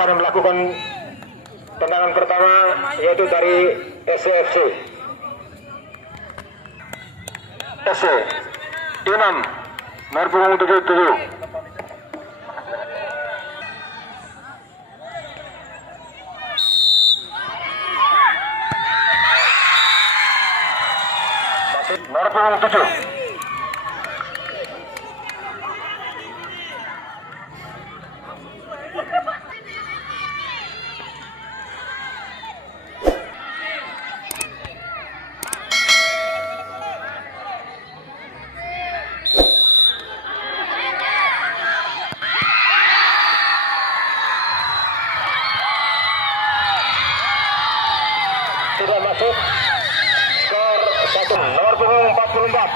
akan melakukan tendangan pertama, yaitu dari SCFC. SC Imam nomor punggung 77. Nomor punggung 7. Sudah masuk skor 1, nomor punggung 44.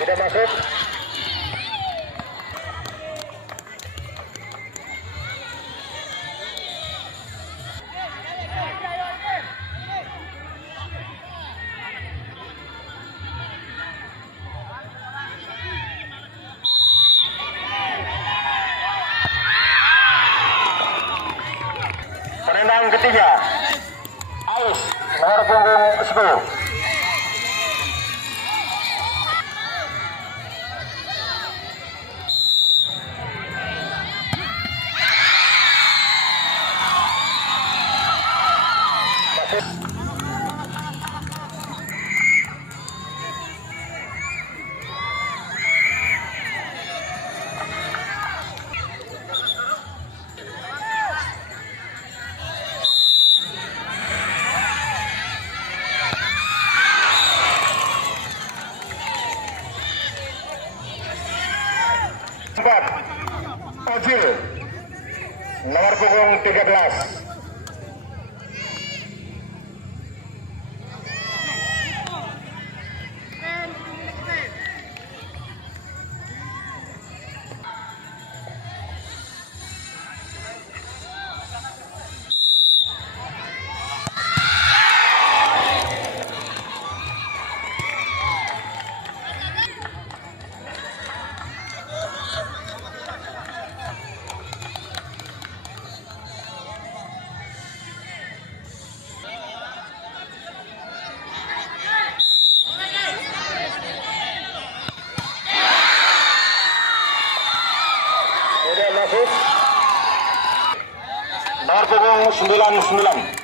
Tidak masuk. Penendang ketiga, Aus nomor punggung 10. Ojil nomor punggung 13. Nomor punggung 99.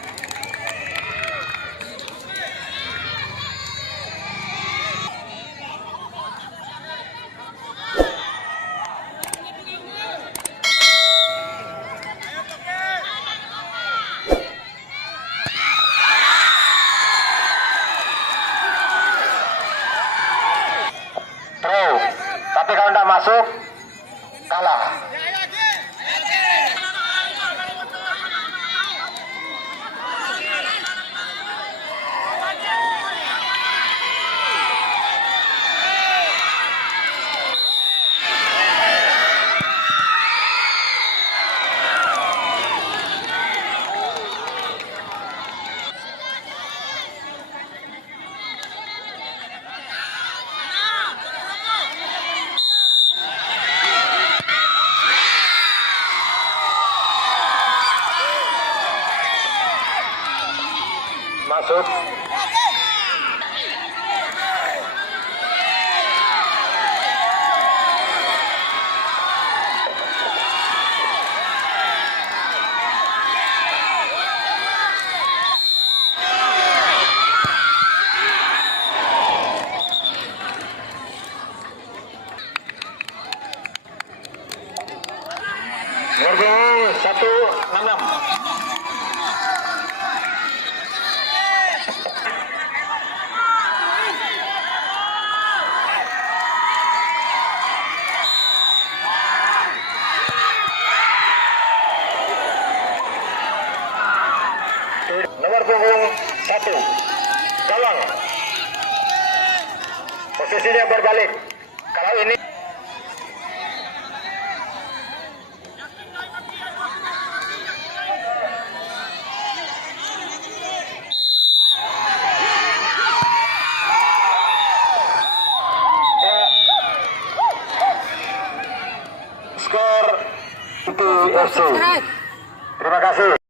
Throw, tapi kalau tidak masuk kalah. Masuk. Nomor 166. Nomor punggung 1 gawang. Posisinya berbalik. Kalau ini skor itu FC. Terima kasih.